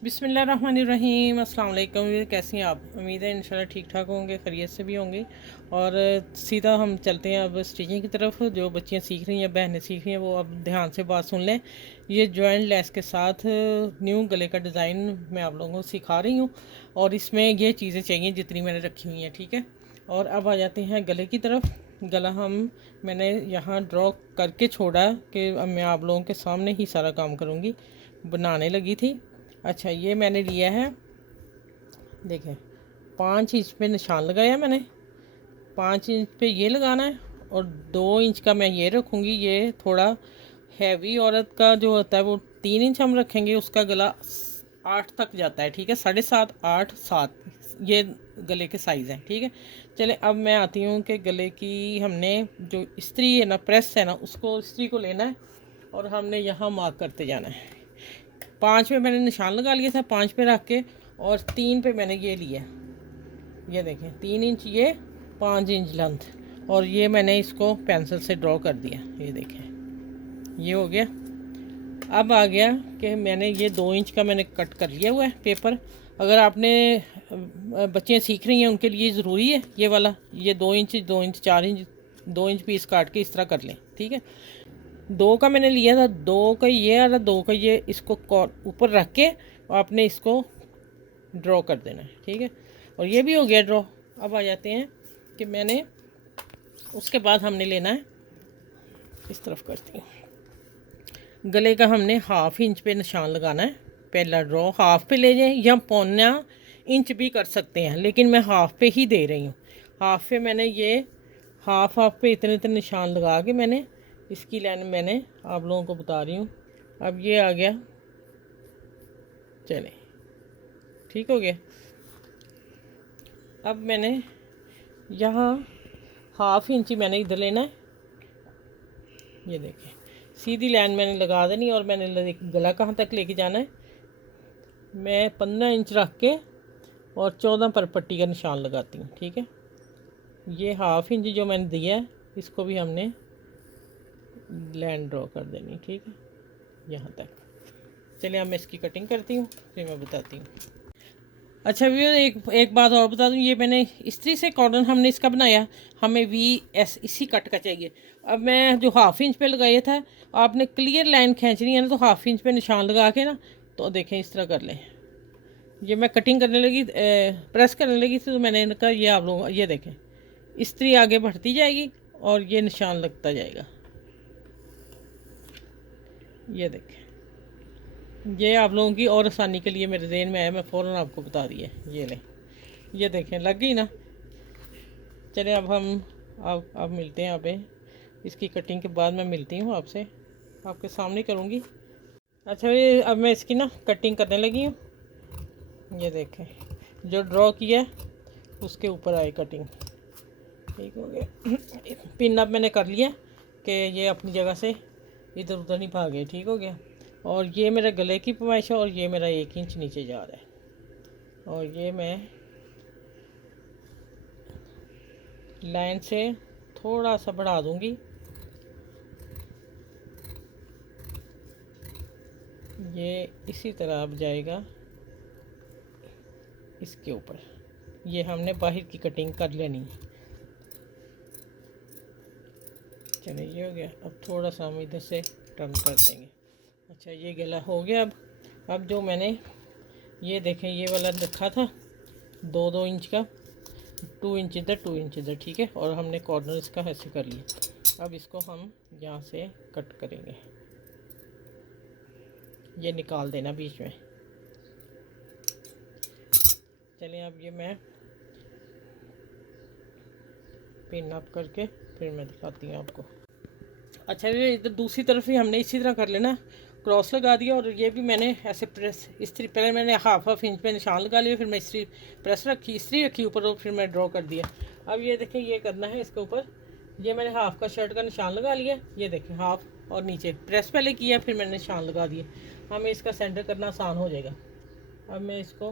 बिस्मिल्लाहिर्रहमानिर्रहीम। अस्सलाम वालेकुम। कैसी हैं आप? उम्मीद है इंशाल्लाह ठीक ठाक होंगे, खैरियत से भी होंगे। और सीधा हम चलते हैं अब स्टिचिंग की तरफ। जो बच्चियां सीख रही हैं, बहनें सीख रही हैं, वो अब ध्यान से बात सुन लें। ये जॉइंट लेस के साथ न्यू गले का डिज़ाइन मैं आप लोगों को सिखा रही हूँ, और इसमें ये चीज़ें चाहिए जितनी मैंने रखी हुई हैं, ठीक है। और अब आ जाते हैं गले की तरफ। गला मैंने यहाँ ड्रॉ करके छोड़ा कि अब मैं आप लोगों के सामने ही सारा काम करूँगी। बनाने लगी थी। अच्छा, ये मैंने लिया है, देखें, 5 इंच पे निशान लगाया मैंने। 5 इंच पे ये लगाना है, और 2 इंच का मैं ये रखूँगी। ये थोड़ा हैवी औरत का जो होता है वो 3 इंच हम रखेंगे। उसका गला 8 तक जाता है, ठीक है। 7.5, 8, 7 ये गले के साइज़ हैं, ठीक है। चले, अब मैं आती हूँ कि गले की हमने जो इस्त्री है ना, प्रेस है ना, उसको इस्त्री को लेना है, और हमने यहाँ मार्क करते जाना है। 5 पे मैंने निशान लगा लिया था, 5 पे रख के, और 3 पे मैंने ये लिया। ये देखें, 3 इंच ये, 5 इंच लेंथ, और ये मैंने इसको पेंसिल से ड्रॉ कर दिया। ये देखें, ये हो गया। अब आ गया कि मैंने ये 2 इंच का मैंने कट कर लिया हुआ है पेपर। अगर आपने बच्चियाँ सीख रही हैं उनके लिए ज़रूरी है ये वाला, ये 2 inch, 2 inch, 4 inch, 2 inch piece काट के इस तरह कर लें, ठीक है। 2 का मैंने लिया था, 2 का ये आ रहा, 2 का ये, इसको ऊपर रख के आपने इसको ड्रॉ कर देना है, ठीक है। और ये भी हो गया ड्रॉ। अब आ जाते हैं कि मैंने उसके बाद हमने लेना है, इस तरफ करती हूँ, गले का हमने 1/2 इंच पे निशान लगाना है। पहला ड्रॉ हाफ पे ले जाएं, या 1/4 इंच भी कर सकते हैं, लेकिन मैं हाफ पे ही दे रही हूँ। हाफ पे मैंने ये हाफ पे इतने इतने निशान लगा के मैंने इसकी लाइन मैंने आप लोगों को बता रही हूँ। अब ये आ गया, चले, ठीक हो गया। अब मैंने यहाँ 1/2 इंच ही मैंने इधर लेना है। ये देखें, सीधी लाइन मैंने लगा देनी, और मैंने गला कहाँ तक लेके जाना है, मैं 15 इंच रख के और 14 पर पट्टी का निशान लगाती हूँ, ठीक है। ये 1/2 इंच जो मैंने दिया है, इसको भी हमने लाइन ड्रॉ कर देनी, ठीक है, यहाँ तक। चलिए, अब मैं इसकी कटिंग करती हूँ, फिर मैं बताती हूँ। अच्छा भी, एक बात और बता दूँ, ये मैंने इस्त्री से कॉर्डन हमने इसका बनाया, हमें VS इसी कट का चाहिए। अब मैं जो 1/2 इंच पे लगाया था, आपने क्लियर लाइन खींचनी है ना, तो 1/2 इंच पे निशान लगा के ना, तो देखें इस तरह कर लें। ये मैं कटिंग करने लगी, प्रेस करने लगी थी, तो मैंने इनका ये आप लोग ये देखें, इस्त्री आगे बढ़ती जाएगी और ये निशान लगता जाएगा। ये देखें, ये आप लोगों की और आसानी के लिए मेरे ज़हन में आया, मैं फ़ौरन आपको बता दी है। ये लें, ये देखें, लग गई ना। चलिए, अब हम अब मिलते हैं। अब इसकी कटिंग के बाद मैं मिलती हूँ आपसे, आपके सामने करूँगी। अच्छा, ये अब मैं इसकी ना कटिंग करने लगी हूँ। ये देखें, जो ड्रॉ किया उसके ऊपर आई कटिंग, ठीक हो गया। पिन अब मैंने कर लिया कि ये अपनी जगह से इधर उधर नहीं भागे, ठीक हो गया। और ये मेरे गले की पैमाइश है, और ये मेरा 1 इंच नीचे जा रहा है, और ये मैं लाइन से थोड़ा सा बढ़ा दूंगी। ये इसी तरह अब जाएगा इसके ऊपर। ये हमने बाहर की कटिंग कर लेनी। चलिए, ये हो गया। अब थोड़ा सा हम इधर से टर्न कर देंगे। अच्छा, ये गला हो गया। अब जो मैंने ये देखें, ये वाला रखा था 2-2 इंच का, 2 इंच इधर, 2 इंच इधर, ठीक है। और हमने कॉर्नर इसका ऐसे कर लिया। अब इसको हम यहाँ से कट करेंगे, ये निकाल देना बीच में। चलिए, अब ये मैं पिन अप करके फिर मैं दिखाती हूँ आपको। अच्छा, ये इधर दूसरी तरफ भी हमने इसी तरह कर लेना, क्रॉस लगा दिया, और ये भी मैंने ऐसे प्रेस, इस्त्री, पहले मैंने 1/2 इंच पे निशान लगा लिया, फिर मैं इस्त्री प्रेस रखी, इस्त्री रखी ऊपर, और फिर मैं ड्रॉ कर दिया। अब ये देखें, ये करना है इसके ऊपर। ये मैंने हाफ का शर्ट का निशान लगा लिया। ये देखें, हाफ, और नीचे प्रेस पहले किया, फिर मैंने निशान लगा दिए। हमें इसका सेंटर करना आसान हो जाएगा। अब मैं इसको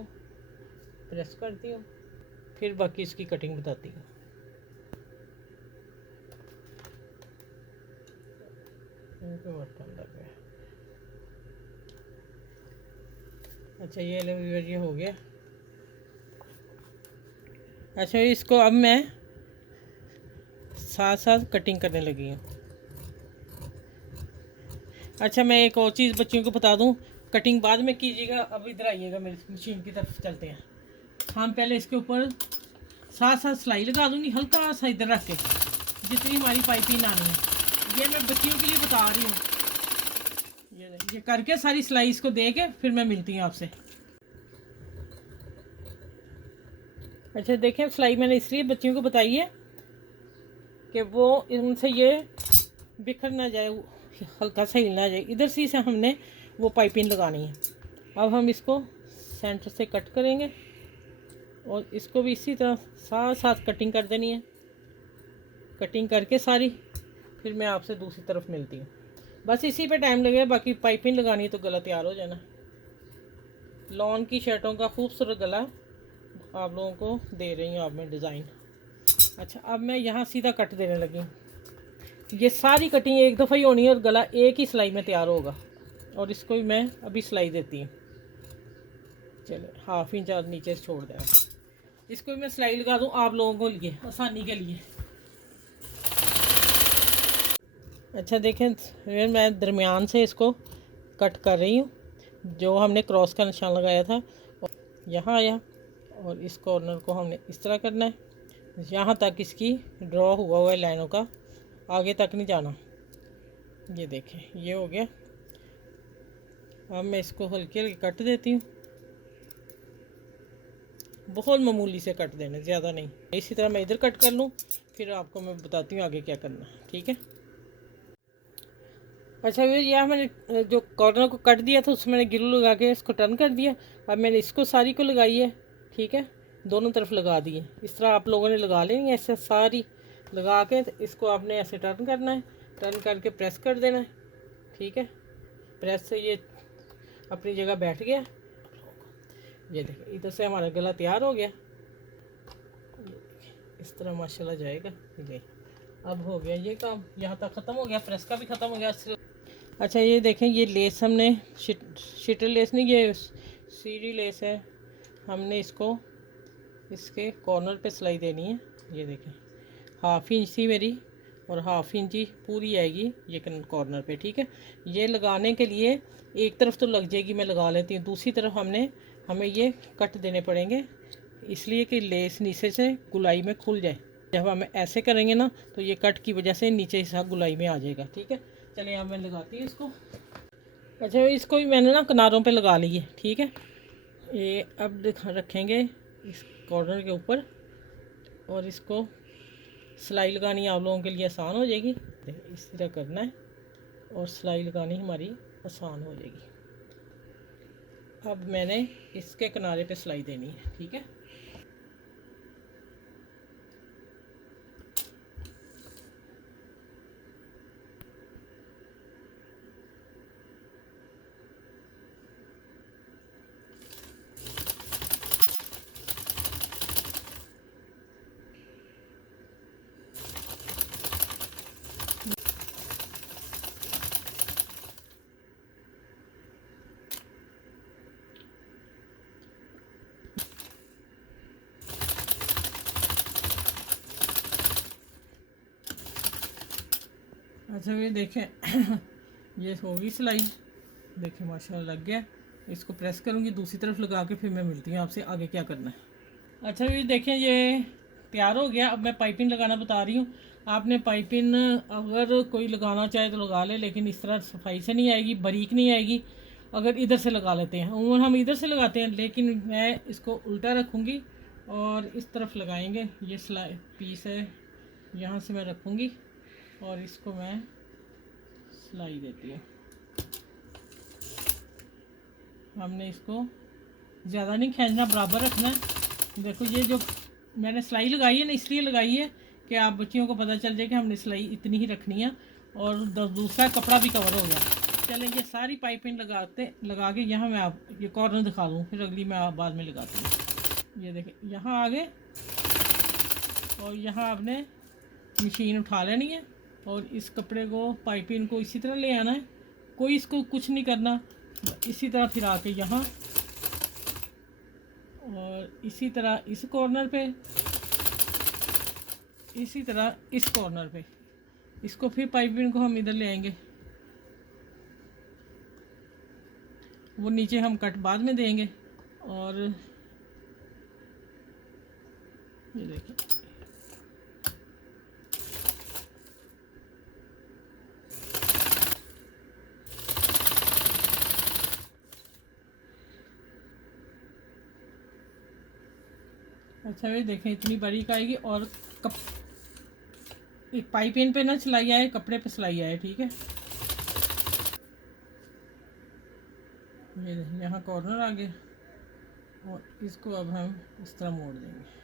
प्रेस करती हूँ, फिर बाकी इसकी कटिंग बताती हूँ। इनको बटन लग गया। अच्छा ये हो गया। अच्छा इसको अब मैं साथ साथ कटिंग करने लगी हूँ। अच्छा मैं एक और चीज़ बच्चियों को बता दूँ, कटिंग बाद में कीजिएगा, अब इधर आइएगा मेरी मशीन की तरफ चलते हैं। हम पहले इसके ऊपर साथ साथ सिलाई लगा दूँगी, हल्का सा इधर रख के, जितनी हमारी पाइपिंग आनी है। ये मैं बच्चियों के लिए बता रही हूँ। ये करके सारी सिलाई इसको दे के फिर मैं मिलती हूँ आपसे। अच्छा देखें, सिलाई मैंने इसलिए बच्चियों को बताई है कि वो उनसे ये बिखर ना जाए, हल्का सा हिल ना जाए। इधर से हमने वो पाइपिंग लगानी है। अब हम इसको सेंटर से कट करेंगे और इसको भी इसी तरह साथ साथ कटिंग कर देनी है। कटिंग करके सारी फिर मैं आपसे दूसरी तरफ मिलती हूँ। बस इसी पे टाइम लगेगा, बाकी पाइपिंग लगानी है तो गला तैयार हो जाना। लॉन की शर्टों का खूबसूरत गला आप लोगों को दे रही हूँ, आप में डिज़ाइन। अच्छा अब मैं यहाँ सीधा कट देने लगी हूँ। ये सारी कटिंग एक दफ़ा ही होनी है और गला एक ही सिलाई में तैयार होगा। और इसको भी मैं अभी सिलाई देती हूँ। चलो 1/2 इंच और नीचे से छोड़ देना। इसको भी मैं सिलाई लगा दूँ आप लोगों को लिए आसानी के लिए। अच्छा देखें, फिर मैं दरमियान से इसको कट कर रही हूँ। जो हमने क्रॉस का निशान लगाया था यहाँ आया और इस कॉर्नर को हमने इस तरह करना है, यहाँ तक इसकी ड्रॉ हुआ है लाइनों का, आगे तक नहीं जाना। ये देखें ये हो गया। अब मैं इसको हल्के हल्के कट देती हूँ, बहुत मामूली से कट देना, ज़्यादा नहीं। इसी तरह मैं इधर कट कर लूँ, फिर आपको मैं बताती हूँ आगे क्या करना, ठीक है। अच्छा फिर यहाँ मैंने जो कॉर्नर को कट दिया था उसमें मैंने ग्लू लगा के इसको टर्न कर दिया। अब मैंने इसको सारी को लगाई है, ठीक है, दोनों तरफ लगा दी है। इस तरह आप लोगों ने लगा लेनी है, ऐसे सारी लगा के तो इसको आपने ऐसे टर्न करना है, टर्न करके प्रेस कर देना है, ठीक है। प्रेस से ये अपनी जगह बैठ गया। ये देखिए इधर से हमारा गला तैयार हो गया। इस तरह माशाल्लाह जाएगा। ये अब हो गया ये काम, यहाँ तक ख़त्म हो गया, प्रेस का भी ख़त्म हो गया। अच्छा ये देखें, ये लेस हमने शिटर लेस नहीं, ये सीढ़ी लेस है। हमने इसको इसके कॉर्नर पे सिलाई देनी है। ये देखें 1/2 इंच थी मेरी और 1/2 इंच ही पूरी आएगी ये कॉर्नर पे, ठीक है। ये लगाने के लिए एक तरफ तो लग जाएगी, मैं लगा लेती हूँ, दूसरी तरफ हमें ये कट देने पड़ेंगे, इसलिए कि लेस नीचे से गुलाई में खुल जाए। जब हम ऐसे करेंगे ना तो ये कट की वजह से नीचे हिस्सा गुलाई में आ जाएगा, ठीक है। चलिए अब मैं लगाती हूँ इसको। अच्छा इसको भी मैंने ना किनारों पे लगा ली है, ठीक है। ये अब रखेंगे इस कॉर्नर के ऊपर और इसको सिलाई लगानी आप लोगों के लिए आसान हो जाएगी। इस तरह करना है और सिलाई लगानी हमारी आसान हो जाएगी। अब मैंने इसके किनारे पे सिलाई देनी है, ठीक है। अच्छा ये देखें ये होगी सिलाई, देखें माशाल्लाह लग गया। इसको प्रेस करूँगी, दूसरी तरफ लगा के फिर मैं मिलती हूँ आपसे आगे क्या करना है। अच्छा ये देखें ये तैयार हो गया। अब मैं पाइपिंग लगाना बता रही हूँ। आपने पाइपिंग अगर कोई लगाना चाहे तो लगा ले, लेकिन इस तरह सफाई से नहीं आएगी, बारीक नहीं आएगी अगर इधर से लगा लेते हैं। उम्र हम इधर से लगाते हैं, लेकिन मैं इसको उल्टा रखूँगी और इस तरफ लगाएंगे। ये सिलाई पीस है, यहाँ से मैं रखूँगी और इसको मैं सिलाई देती हूँ। हमने इसको ज़्यादा नहीं खींचना, बराबर रखना है। देखो ये जो मैंने सिलाई लगाई है ना, इसलिए लगाई है कि आप बच्चियों को पता चल जाए कि हमने सिलाई इतनी ही रखनी है और दूसरा कपड़ा भी कवर हो गया। चलें ये सारी पाइपिंग लगा के यहाँ मैं आप ये कॉर्नर दिखा दूँ, फिर अगली मैं बाद में लगाती हूँ। ये देखें यहाँ आगे और यहाँ आपने मशीन उठा लेनी है और इस कपड़े को पाइपिंग को इसी तरह ले आना है। कोई इसको कुछ नहीं करना, इसी तरह फिर आके यहाँ और इसी तरह इस कॉर्नर पे, इसी तरह इस कॉर्नर पे। इसको फिर पाइपिंग को हम इधर ले आएंगे, वो नीचे हम कट बाद में देंगे। और ये देखिए, अच्छा ये देखें इतनी बारीक आएगी। और एक पाइपिंग पे ना सिलाई आए, कपड़े पे सिलाई आए, ठीक है। ये यहाँ कॉर्नर आ गया और इसको अब हम इस तरह मोड़ देंगे।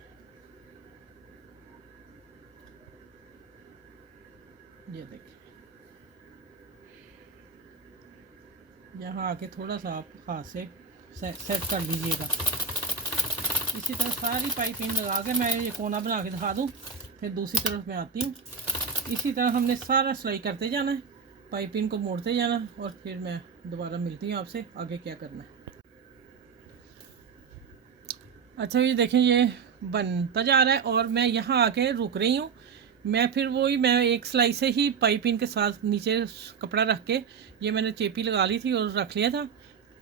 ये देखिए, यहाँ आके थोड़ा सा आप हाथ से सेट कर लीजिएगा। इसी तरह सारी पाइपिंग लगा के मैं ये कोना बना के दिखा दूँ, फिर दूसरी तरफ मैं आती हूँ। इसी तरह हमने सारा सिलाई करते जाना है, पाइपिंग को मोड़ते जाना, और फिर मैं दोबारा मिलती हूँ आपसे आगे क्या करना है। अच्छा ये देखें, ये बनता जा रहा है और मैं यहाँ आके रुक रही हूँ। मैं एक सिलाई से ही पाइपिंग के साथ नीचे कपड़ा रख के, ये मैंने चेपी लगा ली थी और रख लिया था,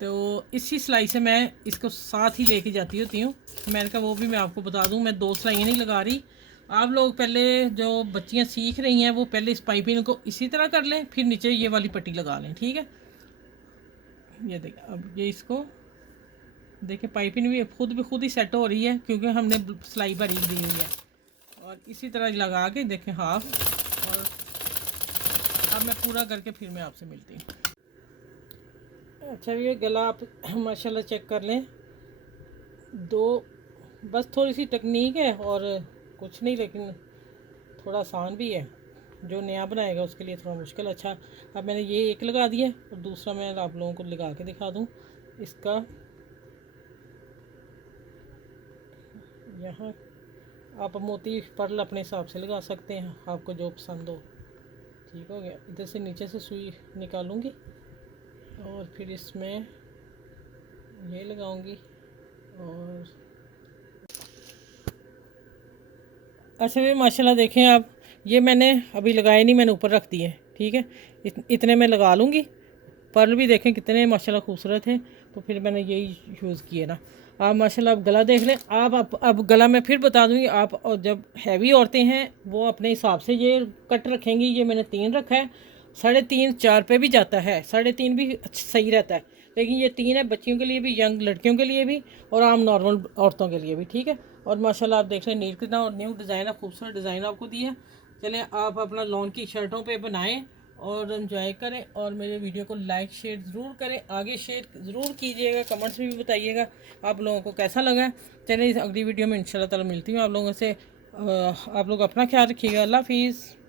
तो इसी सिलाई से मैं इसको साथ ही लेके जाती होती हूँ। मैंने कहा वो भी मैं आपको बता दूँ, मैं 2 सिलाइयाँ नहीं लगा रही। आप लोग पहले, जो बच्चियाँ सीख रही हैं, वो पहले इस पाइपिंग को इसी तरह कर लें, फिर नीचे ये वाली पट्टी लगा लें, ठीक है। ये देखिए, अब ये इसको देखिए, पाइपिंग भी खुद ही सेट हो रही है क्योंकि हमने सिलाई बारीक दी हुई है। और इसी तरह लगा के देखें हाफ, और अब मैं पूरा करके फिर मैं आपसे मिलती हूँ। अच्छा ये गला आप माशाल्लाह चेक कर लें, बस थोड़ी सी टेक्निक है और कुछ नहीं, लेकिन थोड़ा आसान भी है। जो नया बनाएगा उसके लिए थोड़ा मुश्किल। अच्छा, अब मैंने ये एक लगा दिया और दूसरा मैं आप लोगों को लगा के दिखा दूँ। इसका यहाँ आप मोती पर्ल अपने हिसाब से लगा सकते हैं, आपको जो पसंद हो। ठीक हो गया। इधर से नीचे से सुई निकालूंगी और फिर इसमें ये लगाऊंगी। और अच्छा ये माशाल्लाह देखें आप, ये मैंने अभी लगाए नहीं, मैंने ऊपर रख दिए, ठीक है। इतने मैं लगा लूँगी। पर्ल भी देखें कितने माशाल्लाह खूबसूरत हैं, तो फिर मैंने यही यूज़ किए ना। आप माशाल्लाह आप गला देख लें। आप अब गला मैं फिर बता दूँगी, आप और जब हैवी औरतें हैं वो अपने हिसाब से ये कट रखेंगी। ये मैंने 3 रखा है, 3.5 4 पे भी जाता है, 3.5 भी सही रहता है, लेकिन ये 3 है बच्चियों के लिए भी, यंग लड़कियों के लिए भी, और आम नॉर्मल औरतों के लिए भी, ठीक है। और माशाल्लाह आप देख लें नीट कितना, और न्यू डिज़ाइन है, खूबसूरत डिज़ाइन आपको दिया। चलें आप अपना लॉन की शर्टों पे बनाएं और एंजॉय करें, और मेरे वीडियो को लाइक शेयर ज़रूर करें, आगे शेयर ज़रूर कीजिएगा, कमेंट्स में भी बताइएगा आप लोगों को कैसा लगा। चलिए अगली वीडियो में इंशाल्लाह ताला मिलती हूँ आप लोगों से। आप लोग अपना ख्याल रखिएगा। अल्लाह हाफिज़।